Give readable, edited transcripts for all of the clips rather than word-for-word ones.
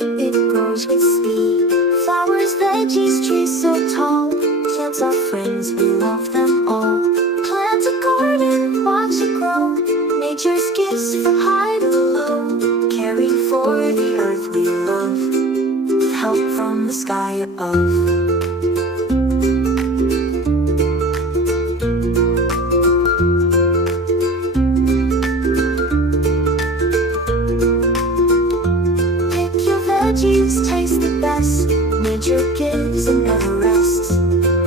it grows with speed. Flowers, veggies, trees so tall. Plants are friends, we love them all. Plant a garden, watch it grow. Nature's gifts from high to low. Caring for the earth we love, with help from the sky above. Veggies taste the best. Nature gives and never rests.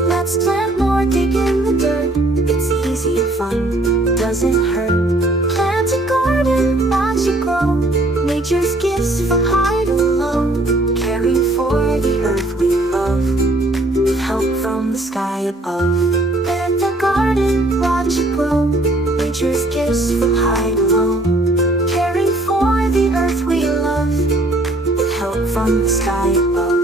Let's plant more, dig in the dirt. It's easy and fun, doesn't hurt. Plant a garden, watch it grow. Nature's gifts from high to low. Caring for the earth we love, with help from the sky above. Plant a garden, watch it grow. Nature's gifts from high to low. Caring for the earth we love, help from the sky above.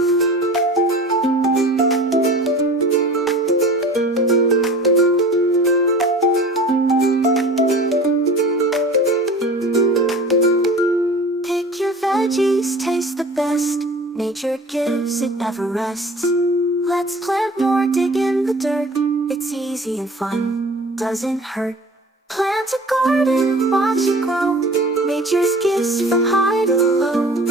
Pick your veggies, taste the best. Nature gives, it never rests. Let's plant more, dig in the dirt. It's easy and fun, doesn't hurt. Plant a garden, watch it grow. Nature's gifts from high to low.